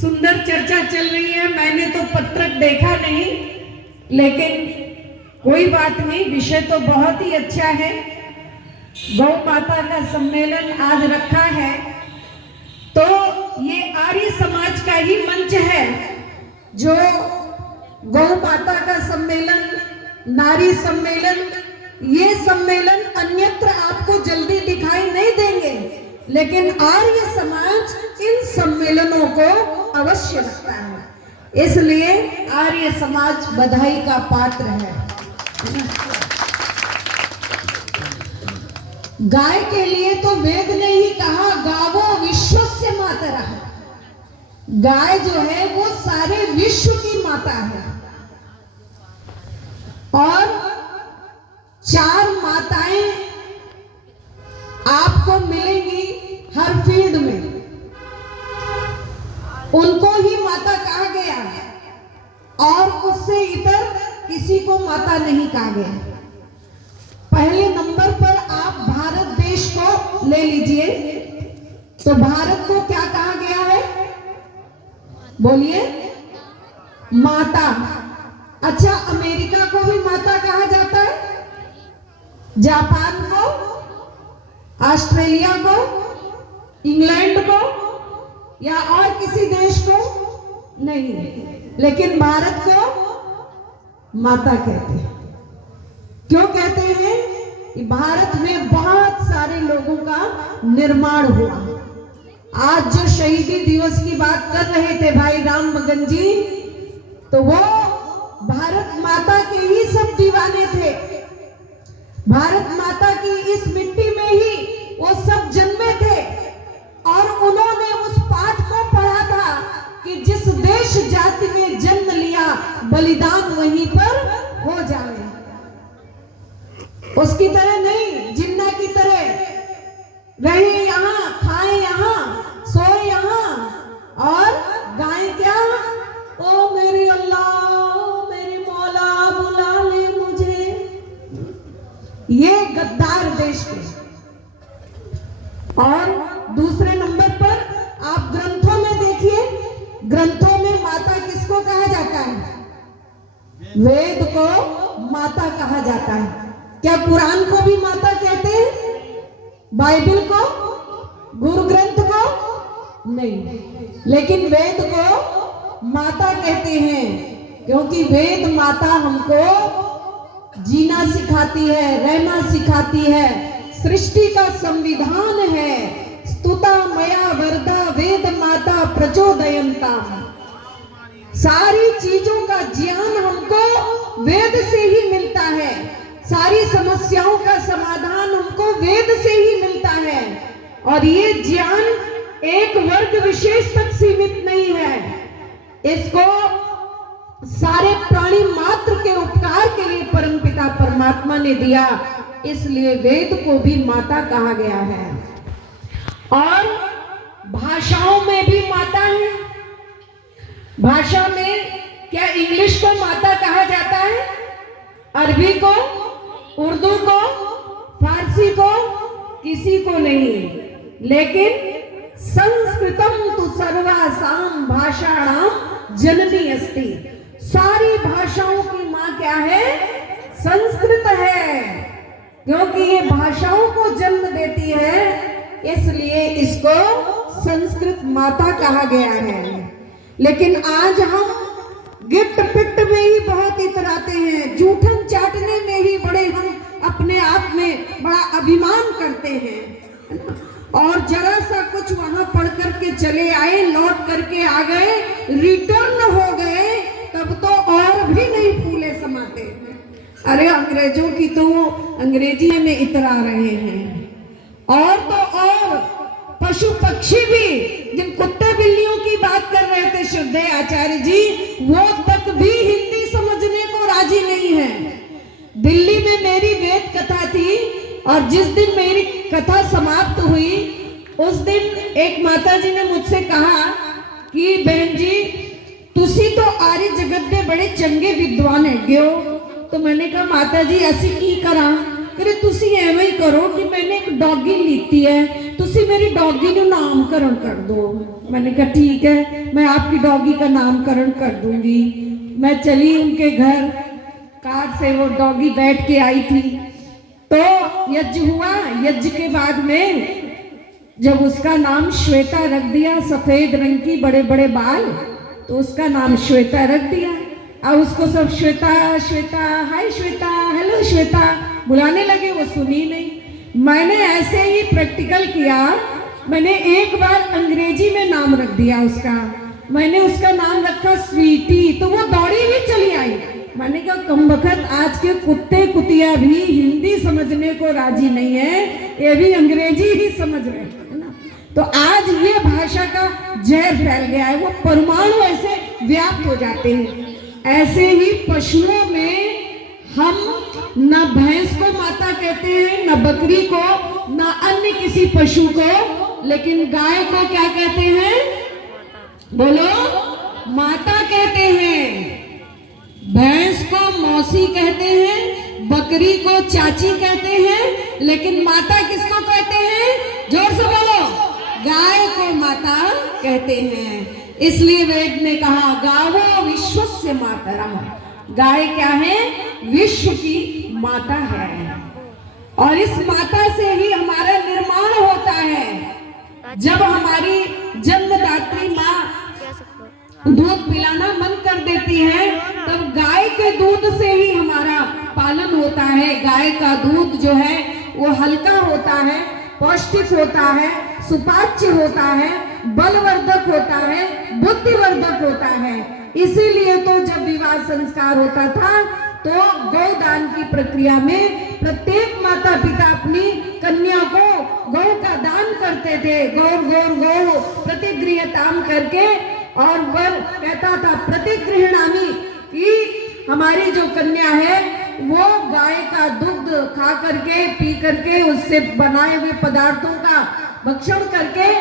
सुंदर चर्चा चल रही है। मैंने तो पत्रक देखा नहीं, लेकिन कोई बात नहीं, विषय तो बहुत ही अच्छा है। गौ माता का सम्मेलन आज रखा है, तो ये आर्य समाज का ही मंच है जो गौ माता का सम्मेलन, नारी सम्मेलन, ये सम्मेलन अन्यत्र आपको जल्दी दिखाई नहीं देंगे, लेकिन आर्य समाज इन सम्मेलनों को अवश्य रखता है। इसलिए आर्य समाज बधाई का पात्र है। गाय के लिए तो वेद ने ही कहा, गावो विश्वस्य मातरः। गाय जो है वो सारे विश्व की माता है। और 4 माताएं आपको मिलेंगी हर फील्ड में, उनको ही माता कहा गया है और उससे इतर किसी को माता नहीं कहा गया। पहले नंबर पर आप भारत देश को ले लीजिए, तो भारत को क्या कहा गया है? बोलिए, माता। अच्छा, अमेरिका को भी माता कहा जाता है, जापान को, ऑस्ट्रेलिया को, इंग्लैंड को या और किसी देश को नहीं, लेकिन भारत को माता कहते हैं। क्यों कहते हैं? कि भारत में बहुत सारे लोगों का निर्माण हुआ। आज जो शहीदी दिवस की बात कर रहे थे भाई राम मगन जी, तो वो भारत माता के ही सब दीवाने थे। भारत माता की इस मिट्टी में ही वो सब जन्मे थे और उन्होंने उस पाठ को पढ़ा था कि जिस देश जाति में जन्म लिया, बलिदान वहीं पर हो जाए। उसकी तरह नहीं, जिन्ना की तरह रहे यहाँ, खाए यहाँ, सोए यहाँ और गाएं क्या? ओ मेरी अल्लाह, मेरी मौला, बुला ले मुझे। ये गद्दार देश के। और दूसरे नंबर पर आप ग्रंथों में देखिए, ग्रंथों में माता किसको कहा जाता है? वेद को माता कहा जाता है। क्या कुरान को भी माता कहते हैं? बाइबल को, गुरु ग्रंथ को नहीं, लेकिन वेद को माता कहते हैं, क्योंकि वेद माता हमको जीना सिखाती है, रहना सिखाती है, सृष्टि का संविधान है। स्तुता मया वरदा वेद माता प्रचोदयन्ता। सारी चीजों का ज्ञान हमको वेद से ही मिलता है, सारी समस्याओं का समाधान हमको वेद से ही मिलता है। और ये ज्ञान एक वर्ग विशेष तक सीमित नहीं है, इसको सारे प्राणी मात्र के उपकार के लिए परमपिता परमात्मा ने दिया, इसलिए वेद को भी माता कहा गया है। और भाषाओं में भी माता है। भाषा में क्या इंग्लिश को माता कहा जाता है? अरबी को, उर्दू को, फारसी को, किसी को नहीं, लेकिन संस्कृतम तु सर्वासाम भाषाणाम जननी अस्ति। सारी भाषाओं की मां क्या है? संस्कृत है, क्योंकि ये भाषाओं को जन्म देती है, इसलिए इसको संस्कृत माता कहा गया है। लेकिन आज हम गिफ्ट पिट में ही बहुत इतराते हैं, जूठन चाटने में ही बड़े हम अपने आप में बड़ा अभिमान करते हैं, और जरा सा कुछ वहां पढ़ करके चले आए, लौट करके आ गए, रिटर्न हो गए, तब तो और भी नहीं फूले समाते। अरे अंग्रेजों की तो अंग्रेजी में इतरा रहे हैं, और तो और पशु पक्षी भी, जिन कुत्ते बिल्लियों की बात कर रहे थे श्रद्धेय आचार्य जी, वो तक भी हिंदी समझने को राजी नहीं है। दिल्ली में मेरी वेद कथा थी, और जिस दिन मेरी कथा समाप्त हुई, उस दिन एक माता जी ने मुझसे कहा कि बहन जी, तुसी तो आर्य जगत दे बड़े चंगे विद्वान है गियो। तो मैंने कहा माता जी ऐसी की करा कहते तुसी एवें ही करो कि मैंने एक डॉगी लीती है, तुसी मेरी डॉगी नु नामकरण कर दो। मैंने कहा ठीक है, मैं आपकी डॉगी का नामकरण कर दूंगी। मैं चली उनके घर, कार से वो डॉगी बैठ के आई थी, तो यज्ञ हुआ। यज्ञ के बाद में जब उसका नाम श्वेता रख दिया, सफेद रंग की बड़े बड़े बाल, तो उसका नाम श्वेता रख दिया। अब उसको सब श्वेता श्वेता, हाय श्वेता, हेलो श्वेता बुलाने लगे, वो सुनी नहीं। मैंने ऐसे ही प्रैक्टिकल किया, मैंने एक बार अंग्रेजी में नाम रख दिया उसका, मैंने उसका नाम रखा स्वीटी, तो वो दौड़ी भी चली आई। मैंने कहा कमबख्त आज के कुत्ते कुतिया भी हिंदी समझने को राजी नहीं है, ये भी अंग्रेजी ही समझ रहे हैं ना। तो आज ये भाषा का जहर फैल गया है, वो परमाणु ऐसे व्याप्त हो जाते हैं। ऐसे ही पशुओं में हम न भैंस को माता कहते हैं, न बकरी को, न अन्य किसी पशु को, लेकिन गाय को क्या कहते हैं? बोलो, माता कहते हैं। भैंस को मौसी कहते हैं, बकरी को चाची कहते हैं, लेकिन माता किसको कहते हैं? जोर से बोलो, गाय को माता कहते हैं। इसलिए वेद ने कहा गावो विश्वस्य मातरः, गाय क्या है? विश्व की माता है। और इस माता से ही हमारा निर्माण होता है। जब हमारी जन्मदात्री माँ दूध पिलाना बंद कर देती है, तब गाय के दूध से ही हमारा पालन होता है। गाय का दूध जो है वो हल्का होता है, पौष्टिक होता है, सुपाच्य होता है, बलवर्धक होता है, बुद्धिवर्धक होता है। इसीलिए तो जब विवाह संस्कार होता था तो गौदान की प्रक्रिया में प्रत्येक माता पिता अपनी कन्या को गौ का दान करते थे। गौर गौर गौ प्रतिगृहताम करके, और वर कहता था प्रतिगृहणामी, कि हमारी जो कन्या है वो गाय का दुग्ध खा करके, पी करके, उससे बनाए हुए पदार्थों का भक्षण करके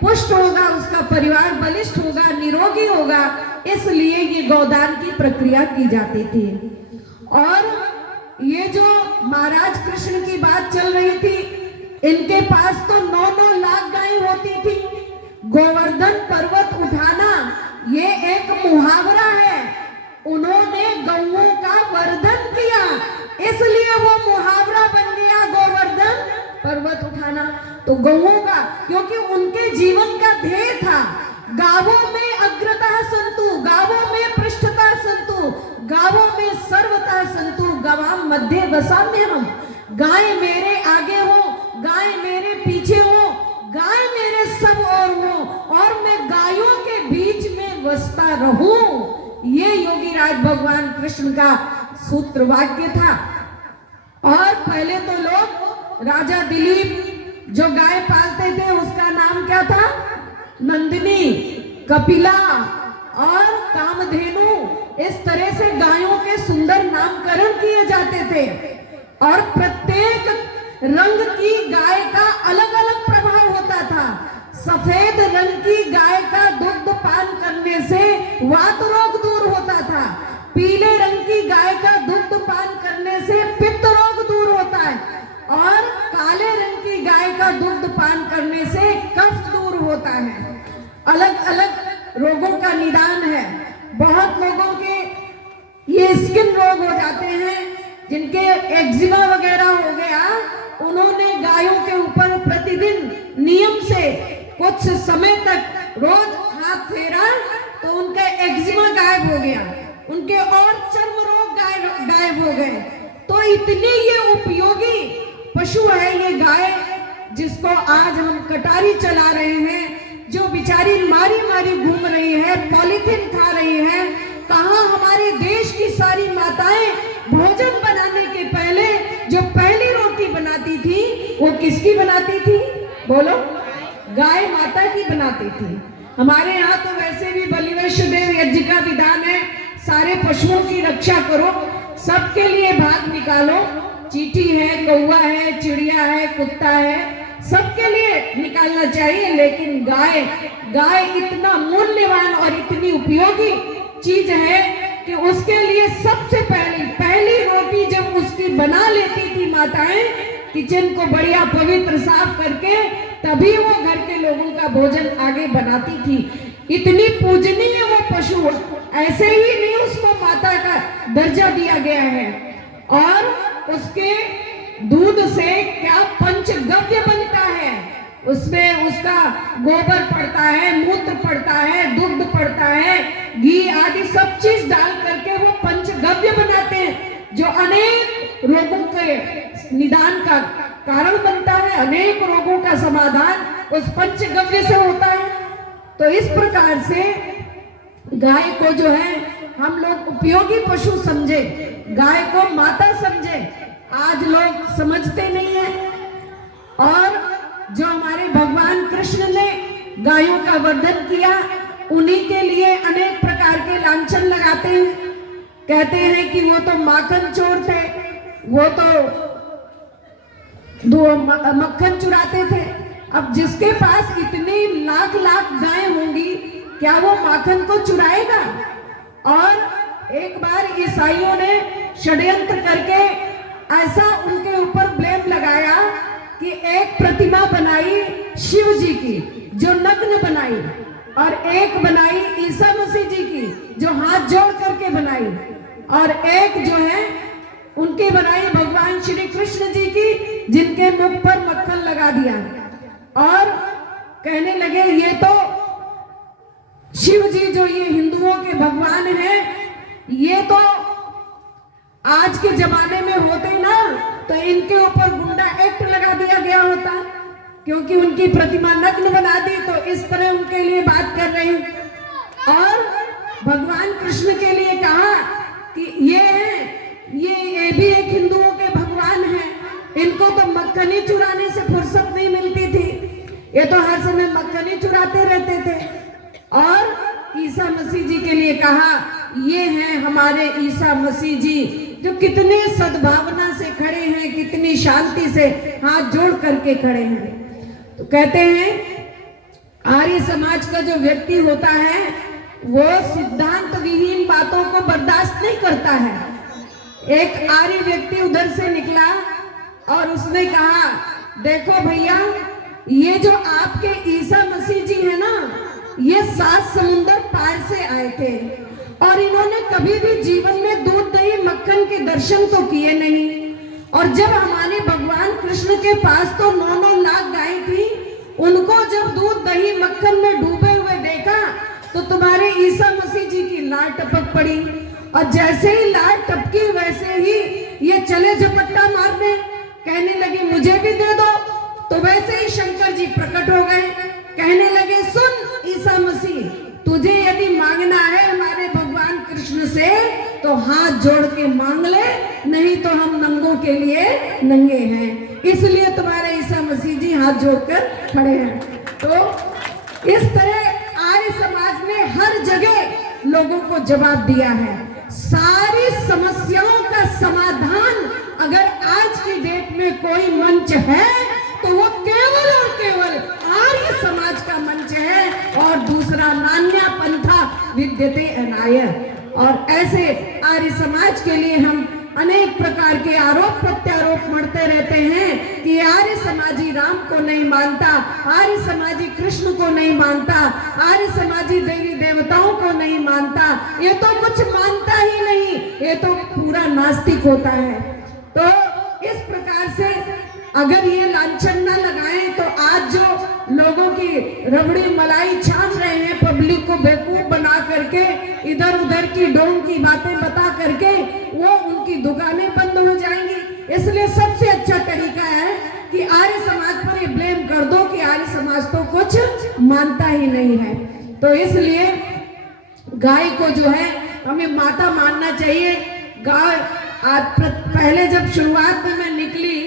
पुष्ट होगा, उसका परिवार बलिष्ठ होगा, निरोगी होगा। इसलिए ये गौदान की प्रक्रिया की जाती थी। और ये जो महाराज कृष्ण की बात चल रही थी, इनके पास तो 9-9 लाख गायें होती थी। गोवर्धन पर्वत उठाना ये एक मुहावरा है। उन्होंने गौओं का वर्धन किया, इसलिए वो मुहावरा बन गया गोवर्धन पर्वत उठाना। तो गौओं का, क्योंकि उनके जीवन का ध्येय था गावों में अग्रता संतु, गावों में पृष्ठता संतु, गावों में सर्वता संतु, गवाम मध्य वसाम्यहम्। गाय मेरे आगे हो, गाय मेरे पीछे हो, गाय मेरे सब और हो, और मैं गायों के बीच में बसता रहूं। ये योगी राज भगवान कृष्ण का सूत्र वाक्य था। और पहले तो लोग, राजा दिलीप जो गाय पालते थे उसका नाम क्या था? नंदिनी, कपिला और कामधेनु। इस तरह से गायों के सुंदर नामकरण किए जाते थे। और प्रत्येक रंग की गाय का अलग अलग प्रभाव होता था। सफेद रंग की गाय का दुग्ध पान करने से वात रोग दूर होता था। पीले रंग की गाय का दुग्ध पान करने से पित्त रोग दूर होता है। और काले रंग की गाय का दुग्ध पान करने से कफ दूर होता है। अलग अलग रोगों का निदान है। बहुत लोगों के ये स्किन रोग हो जाते हैं, जिनके एक्जिमा वगैरह हो गया, उन्होंने गायों के ऊपर प्रतिदिन नियम से कुछ समय तक रोज हाथ फेरा तो उनका एक्जिमा गायब हो गया, उनके और चर्म रोग गायब हो गए। तो इतनी ये उपयोगी पशु है ये गाय, जिसको आज हम कटारी चला रहे हैं, जो बेचारी मारी मारी घूम रही है, पॉलीथिन खा रही है। कहाँ हमारे देश की सारी माताएं भोजन बनाने के पहले जो पहली रोटी बनाती थी वो किसकी बनाती थी? बोलो, गाय माता की बनाती थी। हमारे यहाँ तो वैसे भी बलिवैश्यदेव यज्ञ का विधान है, सारे पशुओं की रक्षा करो, सबके लिए भाग निकालो। चींटी है, कौवा है, चिड़िया है, कुत्ता है, सबके लिए निकालना चाहिए। लेकिन गाय इतना मूल्यवान और इतनी उपयोगी चीज है कि उसके लिए सबसे पहली रोटी जब उसकी बना लेती थी माताएं किचन को बढ़िया पवित्र साफ करके तभी वो घर के लोगों का भोजन आगे बनाती थी। इतनी पूजनीय वो पशु, ऐसे ही नहीं उसको माता का दर्जा दिया गया है। और उसके दूध से क्या पंचगव्य बनता है, उसमें उसका गोबर पड़ता है, मूत्र पड़ता है, दुग्ध पड़ता है, घी आदि सब चीज डाल करके वो पंचगव्य बनाते हैं, जो अनेक रोगों के निदान का कारण बनता है। अनेक रोगों का समाधान उस पंचगव्य से होता है। तो इस प्रकार से गाय को जो है हम लोग उपयोगी पशु समझे, गाय को माता समझे। आज लोग समझते नहीं है। और जो हमारे भगवान कृष्ण ने गायों का वर्णन किया, उन्हीं के लिए अनेक प्रकार के लांछन लगाते हैं। कहते हैं कि वो तो माखन चोर थे, वो तो मक्खन चुराते थे। अब जिसके पास इतनी लाख लाख गायें होंगी, क्या वो माखन को चुराएगा? और एक बार ईसाइयों ने षड्यंत्र करके ऐसा उनके ऊपर ब्लेम लगाया कि एक प्रतिमा बनाई शिव जी की जो नग्न बनाई, और एक बनाई ईसा मसीह जी की जो हाथ जोड़ करके बनाई, और एक जो है उनकी बनाई भगवान श्री कृष्ण जी की जिनके मुख पर मक्खन लगा दिया। और कहने लगे ये तो शिव जी जो ये हिंदुओं के भगवान हैं, ये तो आज के जमाने में होते ना तो इनके ऊपर गुंडा एक्ट लगा दिया गया होता, क्योंकि उनकी प्रतिमा नग्न बना दी, तो इस तरह उनके लिए बात कर रहे हैं। और भगवान कृष्ण के लिए कहा कि ये भी एक हिंदुओं के भगवान हैं, इनको तो मक्खनी चुराने से फुर्सत नहीं मिलती थी, ये तो हर समय मक्खनी चुराते रहते थे। और ईसा मसीह जी के लिए कहा ये हैं हमारे ईसा मसीह जी, जो कितने सद्भावना से खड़े हैं, कितनी शांति से हाथ जोड़ करके खड़े हैं। तो कहते हैं आर्य समाज का जो व्यक्ति होता है वो सिद्धांत विहीन बातों को बर्दाश्त नहीं करता है। एक आर्य व्यक्ति उधर से निकला और उसने कहा देखो भैया, ये जो आपके ईसा मसीह जी है ना, ये 7 समुंदर पार से आए थे और इन्होंने कभी भी जीवन में दूध दही मक्खन के दर्शन तो किए नहीं। और जब हमारे भगवान कृष्ण के पास तो 9-9 लाख गायें थी, उनको जब दूध दही मक्खन में डूबे हुए देखा तो तुम्हारे ईसा मसीह जी की लार टपक पड़ी, और जैसे ही लार टपकी वैसे ही ये चले झपट्टा मारने, कहने लगे मुझे भी दे दो। तो वैसे ही शंकर जी प्रकट हो गए, कहने लगे सुन ईसा मसीह, तुझे यदि मांगना है हमारे भगवान कृष्ण से तो हाथ जोड़ के मांग ले, नहीं तो हम नंगों के लिए नंगे हैं, इसलिए तुम्हारे ईसा मसीह जी हाथ जोड़कर खड़े हैं। तो इस तरह आर्य समाज ने हर जगह लोगों को जवाब दिया है। सारी समस्याओं का समाधान अगर आज की डेट में कोई मंच है तो वो केवल और केवल आर्य समाज का मंच है, और दूसरा नान्या पंथा विद्यते अनाय। और ऐसे आर्य समाज के लिए हम अनेक प्रकार के आरोप प्रत्यारोप मढ़ते रहते हैं कि आर्य समाजी राम को नहीं मानता, आर्य समाजी कृष्ण को नहीं मानता, आर्य समाजी देवी देवताओं को नहीं मानता, ये तो कुछ मानता ही नहीं, ये तो पूरा नास्तिक होता है। तो इस प्रकार से अगर ये लांछन ना लगाएं तो आज जो लोगों की रबड़ी मलाई छान रहे हैं, पब्लिक को बेवकूफ बना करके, इधर उधर की डोंग की बातें बता करके, वो उनकी दुकानें बंद हो जाएंगी। इसलिए सबसे अच्छा तरीका है कि आर्य समाज पर ये ब्लेम कर दो कि आर्य समाज तो कुछ मानता ही नहीं है। तो इसलिए गाय को जो है हमें माता मानना चाहिए। गाय पहले जब शुरुआत में मैं निकली